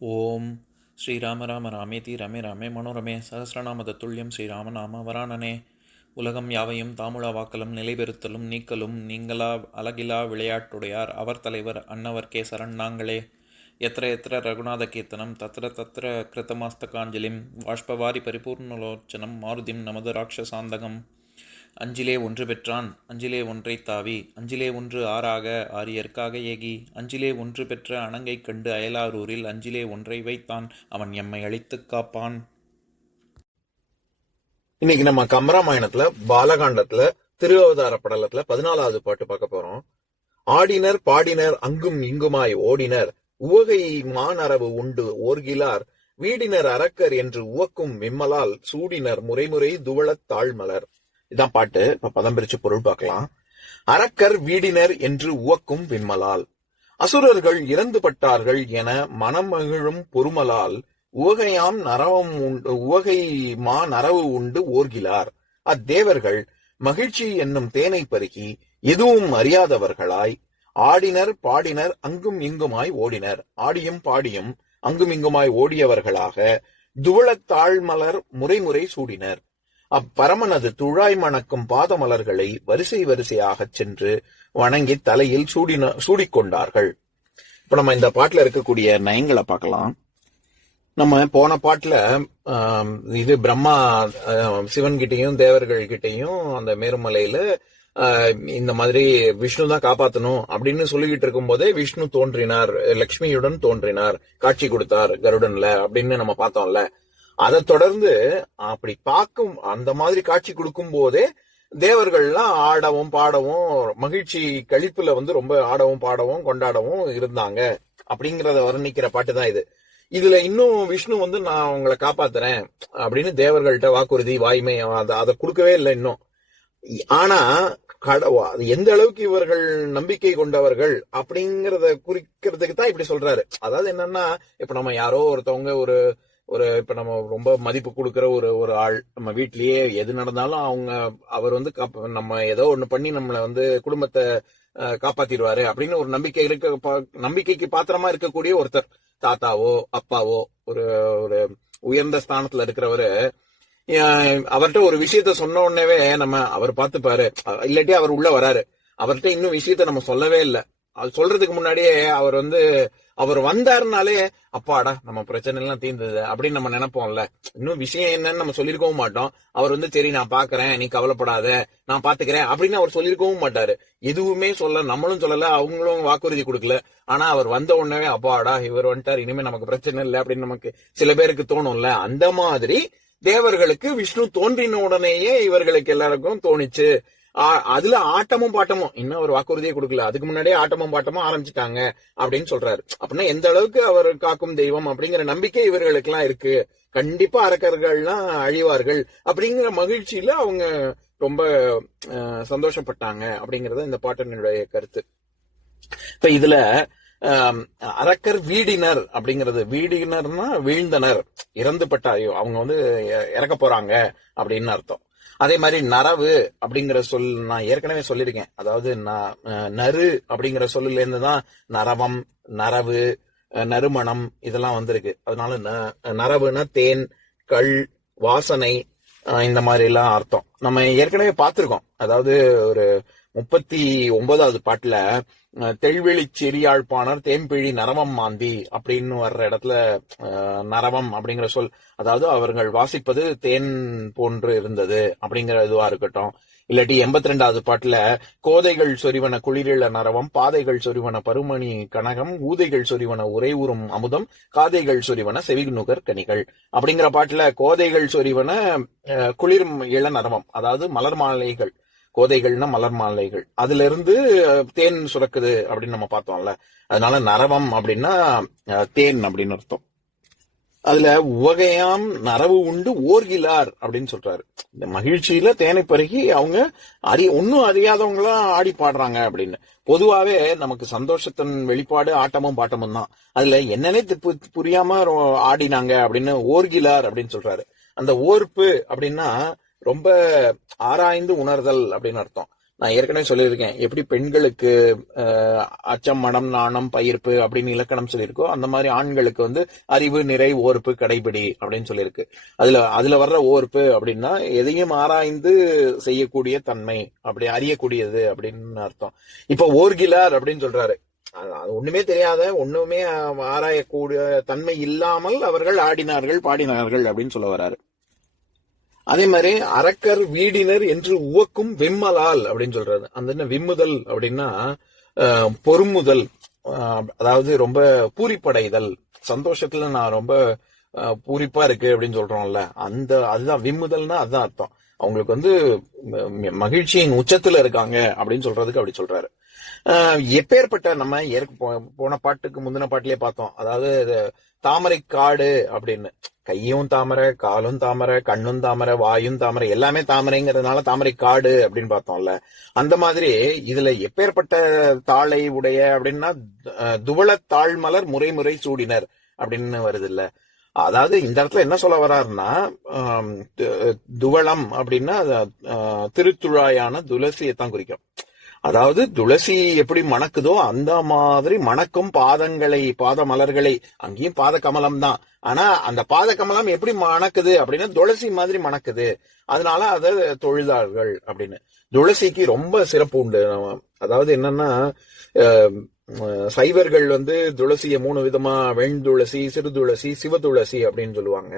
ஓம் ஸ்ரீராம ராம ராமேதி ரமே ராமே மனோரமே சகசிரநாம தத்துல்யம் ஸ்ரீராம நாம வராணனே. உலகம் யாவையும் தாமுலா வாக்கலும் நிலைபெறுத்தலும் நீக்கலும் நீங்களா அழகிலா விளையாட்டுடையார் அவர் தலைவர் அன்னவர் சரண் நாங்களே. எத்திர எத்திர ரகுநாத கீர்த்தனம் தத்திர தத்திர கிருத்தமாஸ்தகாஞ்சலிம் வாஷ்பவாரி பரிபூர்ணலோச்சனம் மாருதிம் நமது ராட்சசாந்தகம். அஞ்சிலே ஒன்று பெற்றான் அஞ்சிலே ஒன்றைத் தாவி அஞ்சிலே ஒன்று ஆறாக ஆரியர்க்காக ஏகி அஞ்சிலே ஒன்று பெற்ற அணங்கைக் கண்டு அயலாரூரில் அஞ்சிலே ஒன்றை வைத்தான் அவன் எம்மை அழித்துக் காப்பான். இன்னைக்கு நம்ம கம்பராமாயணத்துல பாலகாண்டத்துல திருஅவதார படலத்துல 14வது பாட்டு பார்க்க போறோம். ஆடினர் பாடினர் அங்கும் இங்குமாய் ஓடினர் உவகை மானரவு உண்டு ஓர்கிலார் வீடினர் அரக்கர் என்று உவக்கும் விம்மலால் சூடினர் முறைமுறை துவளத் தாழ்மலர். இதான் பாட்டு. இப்ப பதம் பிரிச்சு பொருள் பார்க்கலாம். அரக்கர் வீடினர் என்று உவக்கும் விம்மலால், அசுரர்கள் இறந்து பட்டார்கள் என மனம் மகிழும் பொறுமலால் உவகையாம் நரவம் உண்டு உவகை மா நரவு உண்டு ஓர்கிலார். அத்தேவர்கள் மகிழ்ச்சி என்னும் தேனை பருகி எதுவும் அறியாதவர்களாய் ஆடினர் பாடினர் அங்கும் இங்குமாய் ஓடினர், ஆடியும் பாடியும் அங்கும் இங்குமாய் ஓடியவர்களாக துவளத் தாழ்மலர் முறைமுறை சூடினர். அப்பரமனது துழாய் மணக்கும் பாதமலர்களை வரிசை வரிசையாகச் சென்று வணங்கி தலையில் சூடிக்கொண்டார்கள். இப்ப நம்ம இந்த பாட்டுல இருக்கக்கூடிய நயங்களை பார்க்கலாம். நம்ம போன பாட்டுல இது பிரம்மா சிவன் கிட்டையும் தேவர்கள் கிட்டையும் அந்த மேருமலையில இந்த மாதிரி விஷ்ணு தான் காப்பாத்தணும் அப்படின்னு சொல்லிக்கிட்டு இருக்கும் போதே விஷ்ணு தோன்றினார், லட்சுமியுடன் தோன்றினார், காட்சி கொடுத்தார் கருடன்ல அப்படின்னு நம்ம பார்த்தோம்ல. அதை தொடர்ந்து அப்படி பார்க்கும் அந்த மாதிரி காட்சி கொடுக்கும் போதே தேவர்கள்லாம் ஆடவும் பாடவும் மகிழ்ச்சி கழிப்புல ரொம்ப ஆடவும் பாடவும் கொண்டாடவும் இருந்தாங்க அப்படிங்கறத வர்ணிக்கிற பாட்டு தான் இது. இதுல இன்னும் விஷ்ணு நான் உங்களை காப்பாத்துறேன் அப்படின்னு தேவர்கள்ட்ட வாக்குறுதி வாய்மை அதை கொடுக்கவே இல்லை இன்னும். ஆனா எந்த அளவுக்கு இவர்கள் நம்பிக்கை கொண்டவர்கள் அப்படிங்கறத குறிக்கிறதுக்கு தான் இப்படி சொல்றாரு. அதாவது என்னன்னா, இப்ப நம்ம யாரோ ஒருத்தவங்க இப்ப நம்ம ரொம்ப மதிப்பு கொடுக்கிற ஒரு ஆள் நம்ம வீட்லயே எது நடந்தாலும் அவர் நம்ம ஏதோ ஒண்ணு பண்ணி நம்மள குடும்பத்தை காப்பாத்திடுவாரு அப்படின்னு ஒரு நம்பிக்கைக்கு பாத்திரமா இருக்கக்கூடிய ஒருத்தர், தாத்தாவோ அப்பாவோ ஒரு உயர்ந்த ஸ்தானத்துல இருக்கிறவரு, அவர்கிட்ட ஒரு விஷயத்த சொன்ன உடனேவே அவர் பார்த்துப்பாரு, இல்லாட்டி அவர் உள்ள வராரு, அவர்கிட்ட இன்னும் விஷயத்த நம்ம சொல்லவே இல்லை, அது சொல்றதுக்கு முன்னாடியே அவர் வந்தாருனாலே அப்பாடா நம்ம பிரச்சனை எல்லாம் தீர்ந்தது அப்படின்னு நம்ம நினைப்போம்ல. இன்னும் விஷயம் என்னன்னு நம்ம சொல்லிருக்கவும் மாட்டோம். அவர் சரி நான் பாக்குறேன், நீ கவலைப்படாத, நான் பாத்துக்கிறேன் அப்படின்னு அவர் சொல்லிருக்கவும் மாட்டாரு. எதுவுமே நம்மளும் சொல்லல, அவங்களும் வாக்குறுதி கொடுக்கல. ஆனா அவர் வந்த உடனே அப்பாடா இவர் வந்துட்டார், இனிமே நமக்கு பிரச்சனை இல்லை அப்படின்னு நமக்கு சில பேருக்கு தோணும்ல. அந்த மாதிரி தேவர்களுக்கு விஷ்ணு தோன்றின உடனேயே இவர்களுக்கு எல்லாருக்கும் தோணிச்சு. அதுல ஆட்டமும் பாட்டமும் இன்னும் ஒரு வாக்குறுதியை கொடுக்கல, அதுக்கு முன்னாடியே ஆட்டமும் பாட்டமும் ஆரம்பிச்சுட்டாங்க அப்படின்னு சொல்றாரு. அப்படின்னா எந்த அளவுக்கு அவர் காக்கும் தெய்வம் அப்படிங்கிற நம்பிக்கை இவர்களுக்கு எல்லாம் இருக்கு. கண்டிப்பா அரக்கர்கள்லாம் அழிவார்கள் அப்படிங்கிற மகிழ்ச்சியில அவங்க ரொம்ப சந்தோஷப்பட்டாங்க அப்படிங்கறத இந்த பாட்டினுடைய கருத்து. இப்ப இதுல அரக்கர் வீடினர் அப்படிங்கிறது, வீடினர்னா வீழ்ந்தனர், இறந்து பட்டாயோ அவங்க இறக்க போறாங்க அப்படின்னு அர்த்தம். அதே மாதிரி நரவு அப்படிங்கிற சொல் நான் ஏற்கனவே சொல்லியிருக்கேன். அதாவது நறு அப்படிங்கிற சொல்லுல இருந்துதான் நரவம், நரவு, நறுமணம் இதெல்லாம் வந்திருக்கு. அதனால நரவுனா தேன், கள், வாசனை, இந்த மாதிரி எல்லாம் அர்த்தம் நம்ம ஏற்கனவே பார்த்திருக்கோம். அதாவது ஒரு 39வது பாட்டுல தெள்வெளி செரியாழ்ப்பாணர் தேம்பிழி நரவம் மாந்தி அப்படின்னு வர்ற இடத்துல நரவம் அப்படிங்கிற சொல், அதாவது அவர்கள் வாசிப்பது தேன் போன்று இருந்தது அப்படிங்கிற இதுவா இருக்கட்டும். இல்லாட்டி 82வது பாட்டுல கோதைகள் சொரிவன குளிரிழ நரவம் பாதைகள் சொரிவன பருமணி கனகம் ஊதைகள் சொரிவன உரை ஊறும் அமுதம் காதைகள் சொரிவன செவிநுகர் கனிகள் அப்படிங்கிற பாட்டுல கோதைகள் சொரிவன குளிர் இள நரவம், அதாவது மலர் மாலைகள், கோதைகள்னா மலர் மாலைகள், அதுல இருந்து தேன் சுரக்குது அப்படின்னு நம்ம பார்த்தோம்ல. அதனால நரவம் அப்படின்னா தேன் அப்படின்னு அர்த்தம். அதுல உவகையாம் நரவு உண்டு ஓர்கிலார் அப்படின்னு சொல்றாரு. இந்த மகிழ்ச்சியில தேனை பருகி அவங்க ஒன்னும் அறியாதவங்களா ஆடி பாடுறாங்க அப்படின்னு. பொதுவாவே நமக்கு சந்தோஷத்தின் வெளிப்பாடு ஆட்டமும் பாட்டமும் தான். அதுல என்னன்னே புரியாம ஆடினாங்க அப்படின்னு ஓர்கிலார் அப்படின்னு சொல்றாரு. அந்த ஓர்ப்பு அப்படின்னா ரொம்ப ஆராய்ந்து உணர்தல் அப்படின்னு அர்த்தம். நான் ஏற்கனவே சொல்லியிருக்கேன், எப்படி பெண்களுக்கு அச்சம், மனம், நாணம், பயிர்ப்பு அப்படின்னு இலக்கணம் சொல்லியிருக்கோ, அந்த மாதிரி ஆண்களுக்கு வந்து அறிவு, நிறை, ஓர்ப்பு, கடைபிடி அப்படின்னு சொல்லியிருக்கு. அதுல வர்ற ஓர்ப்பு அப்படின்னா எதையும் ஆராய்ந்து செய்யக்கூடிய தன்மை, அப்படி அறியக்கூடியது அப்படின்னு அர்த்தம். இப்ப ஓர்கிலார் அப்படின்னு சொல்றாரு. அது ஒண்ணுமே தெரியாத, ஒண்ணுமே ஆராயக்கூடிய தன்மை இல்லாமல் அவர்கள் ஆடினார்கள், பாடினார்கள் அப்படின்னு சொல்ல வர்றாரு. அதே மாதிரி அரக்கர் வீடினர் என்று உவக்கும் வெம்மலால் அப்படின்னு சொல்றாரு. அந்த என்ன விம்முதல் அப்படின்னா பொறுமுதல், அதாவது ரொம்ப பூரிப்படைதல், சந்தோஷத்துல நான் ரொம்ப பூரிப்பா இருக்கு அப்படின்னு சொல்றோம்ல, அதுதான் விம்முதல்னா அதுதான் அர்த்தம். அவங்களுக்கு வந்து மகிழ்ச்சியின் உச்சத்துல இருக்காங்க அப்படின்னு சொல்றதுக்கு அப்படி சொல்றாரு. எப்பேற்பட்ட, நம்ம போன பாட்டுக்கு முந்தின பாட்டிலே பார்த்தோம், அதாவது தாமரை காடு அப்படின்னு, கையும் தாமரை, காலும் தாமரை, கண்ணும் தாமரை, வாயும் தாமரை, எல்லாமே தாமரைங்கிறதுனால தாமரை காடு அப்படின்னு பார்த்தோம்ல. அந்த மாதிரி இதுல எப்பேற்பட்ட தாளை உடைய அப்படின்னா துவள தாழ்மலர் முறை சூடினர் அப்படின்னு வருது இல்ல. அதாவது இந்த இடத்துல என்ன சொல்ல வர்றாருன்னா, துவளம் அப்படின்னா திருத்துழாயான துளசியைத்தான் குறிக்கும். அதாவது துளசி எப்படி மணக்குதோ அந்த மாதிரி மணக்கும் பாத மலர்களை, அங்கேயும் பாத கமலம் தான், ஆனா அந்த பாத கமலம் எப்படி மணக்குது அப்படின்னா துளசி மாதிரி மணக்குது, அதனால அதை தொழுதார்கள் அப்படின்னு. துளசிக்கு ரொம்ப சிறப்பு உண்டு. அதாவது என்னன்னா, சைவர்கள் வந்து துளசிய 3 விதமா, வெண் துளசி, சிறு துளசி, சிவ துளசி அப்படின்னு சொல்லுவாங்க.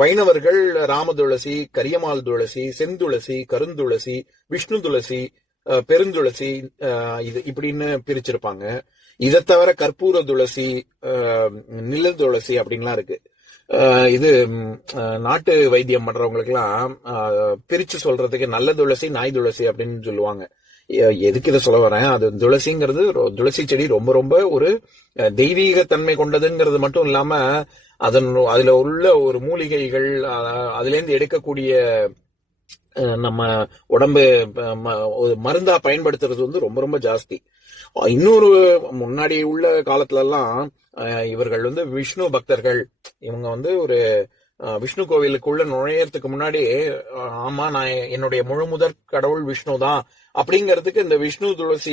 வைணவர்கள் ராம துளசி, கரியமால் துளசி, செந்துளசி, கருந்துளசி, விஷ்ணு துளசி, பெருந்துளசி, இது இப்படின்னு பிரிச்சிருப்பாங்க. இதை தவிர கற்பூர துளசி, நில துளசி அப்படின்லாம் இருக்கு. இது நாட்டு வைத்தியம் பண்றவங்களுக்கு எல்லாம் பிரிச்சு சொல்றதுக்கு நல்ல துளசி, நாய் துளசி அப்படின்னு சொல்லுவாங்க. எதுக்கு இதை சொல்ல வரேன், அது துளசிங்கிறது, துளசி செடி ரொம்ப ரொம்ப ஒரு தெய்வீக தன்மை கொண்டதுங்கிறது மட்டும் இல்லாம அதுல உள்ள ஒரு மூலிகைகள், அதுல இருந்து எடுக்கக்கூடிய நம்ம உடம்பு மருந்தா பயன்படுத்துறது வந்து ரொம்ப ரொம்ப ஜாஸ்தி. இன்னொரு, முன்னாடி உள்ள காலத்துல எல்லாம் இவர்கள் வந்து விஷ்ணு பக்தர்கள், இவங்க வந்து ஒரு விஷ்ணு கோவிலுக்குள்ள நுழையறதுக்கு முன்னாடி, ஆமா நான் என்னுடைய முழு முதற் கடவுள் விஷ்ணு தான் அப்படிங்கறதுக்கு இந்த விஷ்ணு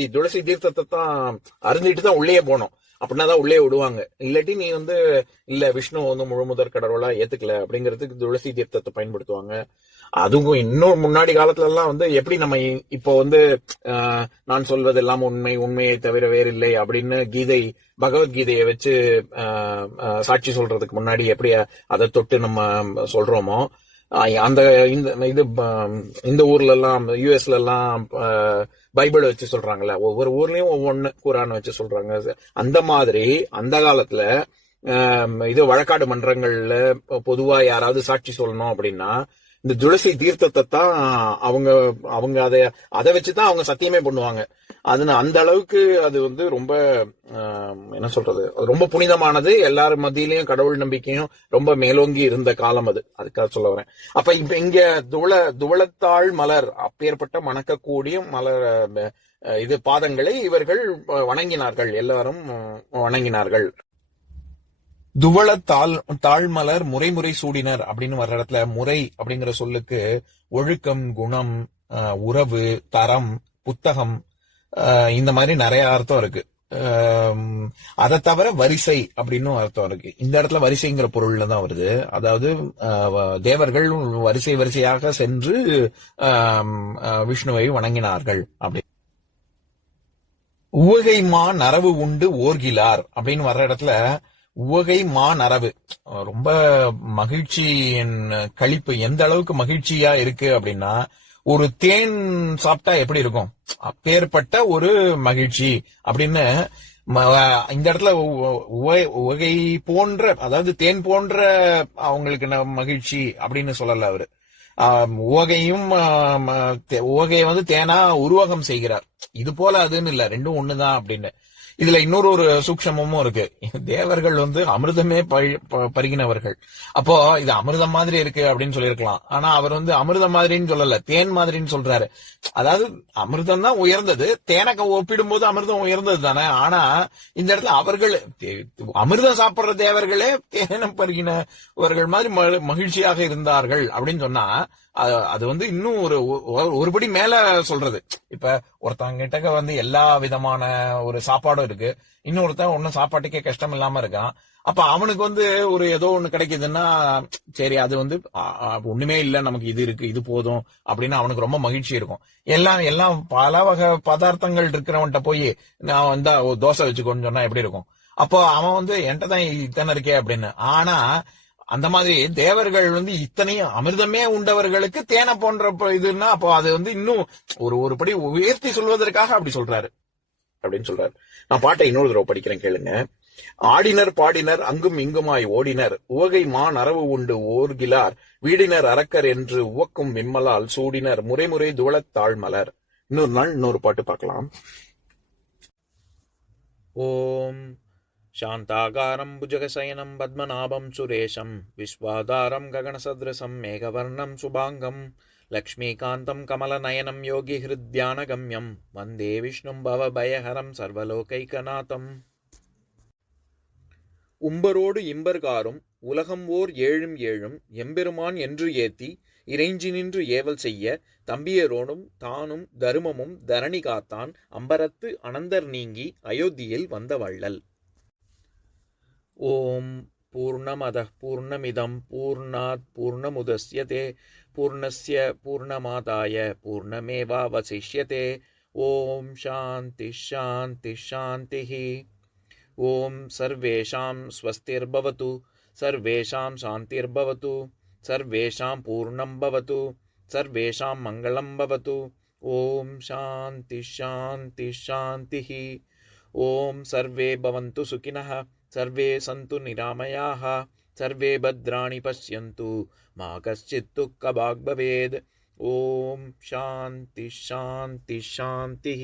துளசி தீர்த்தத்தை தான் அருந்திட்டு தான் உள்ளே போனோம். அப்படின்னா தான் உள்ளே விடுவாங்க. இல்லாட்டி நீ வந்து இல்ல விஷ்ணு வந்து முழு முதற் கடவுளா ஏத்துக்கல அப்படிங்கறதுக்கு துளசி தீர்த்தத்தை பயன்படுத்துவாங்க. அதுவும் இன்னும் முன்னாடி காலத்துல எல்லாம் வந்து எப்படி நம்ம இப்போ வந்து நான் சொல்வதெல்லாம் உண்மையை தவிர வேறில்லை அப்படின்னு பகவத்கீதையை வச்சு சாட்சி சொல்றதுக்கு முன்னாடி எப்படி அதை தொட்டு நம்ம சொல்றோமோ, அந்த இந்த ஊர்ல எல்லாம், யுஎஸ்ல எல்லாம் பைபிள் வச்சு சொல்றாங்கல்ல, ஒவ்வொரு ஊர்லயும் ஒவ்வொன்னு குரான் வச்சு சொல்றாங்க. அந்த மாதிரி அந்த காலத்துல இது வழக்காடு மன்றங்கள்ல பொதுவா யாராவது சாட்சி சொல்லணும் அப்படின்னா இந்த துளசி தீர்த்தத்தை தான் அவங்க அதை வச்சுதான் அவங்க சத்தியமே பண்ணுவாங்க. அந்த அளவுக்கு அது வந்து ரொம்ப என்ன சொல்றது, ரொம்ப புனிதமானது. எல்லாரும் மத்தியிலையும் கடவுள் நம்பிக்கையும் ரொம்ப மேலோங்கி இருந்த காலம் அது. அதுக்காக சொல்ல வரேன். அப்ப இப்ப இங்க துவளத்தாள் மலர், அப்பேற்பட்ட மணக்கக்கூடிய மலர் இது பாதங்களை இவர்கள் வணங்கினார்கள், எல்லாரும் வணங்கினார்கள். துவள தாழ்மலர் முறை சூடினர் அப்படின்னு வர்ற இடத்துல முறை அப்படிங்கிற சொல்லுக்கு ஒழுக்கம், குணம், உறவு, தரம், புத்தகம், இந்த மாதிரி நிறைய அர்த்தம் இருக்கு. அதை தவிர வரிசை அப்படின்னு அர்த்தம் இருக்கு. இந்த இடத்துல வரிசைங்கிற பொருள்ல தான் வருது. அதாவது தேவர்கள் வரிசையாக சென்று விஷ்ணுவை வணங்கினார்கள் அப்படி. உவகை மா நரவு உண்டு ஓர்கிலார் அப்படின்னு வர்ற இடத்துல உவகை மா நரவு, ரொம்ப மகிழ்ச்சியின் களிப்பு எந்த அளவுக்கு மகிழ்ச்சியா இருக்கு அப்படின்னா, ஒரு தேன் சாப்பிட்டா எப்படி இருக்கும் அப்பேற்பட்ட ஒரு மகிழ்ச்சி அப்படின்னு. இந்த இடத்துல உவகை போன்ற, அதாவது தேன் போன்ற அவங்களுக்கு மகிழ்ச்சி அப்படின்னு சொல்லல அவரு. உவகையை வந்து தேனா உருவகம் செய்கிறார். இது போல அதுன்னு இல்ல, ரெண்டும் ஒண்ணுதான் அப்படின்னு. இதுல இன்னொரு சூக்ஷமும் இருக்கு. தேவர்கள் வந்து அமிர்தமே பருகினவர்கள். அப்போ இது அமிர்தம் மாதிரி இருக்கு அப்படின்னு சொல்லியிருக்கலாம். ஆனா அவர் வந்து அமிர்தம் மாதிரின்னு சொல்லல, தேன் மாதிரின்னு சொல்றாரு. அதாவது அமிர்தம் தான் உயர்ந்தது, தேனக்க ஒப்பிடும் போது அமிர்தம் உயர்ந்தது தானே. ஆனா இந்த இடத்துல அவர்கள் அமிர்தம் சாப்பிடுற தேவர்களே தேனம் பருகினவர்கள் மாதிரி மகிழ்ச்சியாக இருந்தார்கள் அப்படின்னு சொன்னா, அது வந்து இன்னும் ஒருபடி மேல சொல்றது. இப்ப ஒருத்தவங்க கிட்ட எல்லா விதமான ஒரு சாப்பாடும் இருக்கு, இன்னொருத்தன் ஒன்னும் சாப்பாட்டுக்கே கஷ்டம் இல்லாம இருக்கான். அப்ப அவனுக்கு ஒரு ஏதோ ஒண்ணு கிடைக்குதுன்னா சரி, அது ஒண்ணுமே இல்ல, நமக்கு இது இருக்கு, இது போதும் அப்படின்னு அவனுக்கு ரொம்ப மகிழ்ச்சி இருக்கும். எல்லாம் பல வகை பதார்த்தங்கள் இருக்கிறவன்ட்ட போய் நான் தோசை வச்சுக்கோன்னு சொன்னா எப்படி இருக்கும்? அப்போ அவன் என்கிட்ட தான் இத்தனை இருக்கே அப்படின்னு. ஆனா அந்த மாதிரி தேவர்கள் இத்தனையும் அமிர்தமே உண்டவர்களுக்கு தேனை போன்ற இதுன்னா அப்போ அது இன்னும் ஒரு படி உயர்த்தி சொல்வதற்காக அப்படி சொல்றாரு அப்படின்னு சொல்றாரு. நான் பாட்டை இன்னொரு தடவை படிக்கிறேன், கேளுங்க. ஆடினர் பாடினர் அங்கும் இங்குமாய் ஓடினர், உவகை மான் அரவு உண்டு ஓர்கிலார், வீடினர் அரக்கர் என்று உவக்கும் விம்மலால் சூடினர், முறைமுறை துவளத் தாழ்மலர். இன்னொரு நாள் இன்னொரு பாட்டு பார்க்கலாம். ஓம் शान्ताकारं भुजगशयनं पद्मनाभं सुरेशं, विश्वाधारं गगनसदृशं मेघवर्णं शुभाङ्गं, लक्ष्मीकान्तं कमलनयनं योगिहृद्यानगम्यं, वन्दे विष्णुं भवभयहरं सर्वलोकैकनाथम्. உம்பரோடு இம்பர்காரும் உலகம் ஓர் ஏழும் ஏழும் எம்பெருமான் என்று ஏத்தி இறைஞ்சி நின்று ஏவல் செய்ய, தம்பியரோடும் தானும் தருமமும் தரணி காத்தான், அம்பரத்து அனந்தர் நீங்கி அயோத்தியில் வந்த வள்ளல். ஓம் பூர்ணமதః பூர்ணமிதம் பூர்ணாத் பூர்ணமுதஸ்யதே பூர்ணஸ்ய பூர்ணமாதாய பூர்ணமேவாவசிஷ்யதே. ஓம் சாந்தி சாந்தி சாந்திः. ஓம் சர்வேஷாம் ஸ்வஸ்திர்பவது, சர்வேஷாம் சாந்திர்பவது, சர்வேஷாம் பூர்ணம் பவது, சர்வேஷாம் மங்களம் பவது. ஓம் சாந்தி சாந்தி சாந்திः. ஓம் சர்வே பவந்து சுகினः, सर्वे सन्तु निरामयाः, सर्वे भद्राणि पश्यन्तु, मा कश्चित् दुःखभाग् भवेत्. ओम शांति शांति शांति।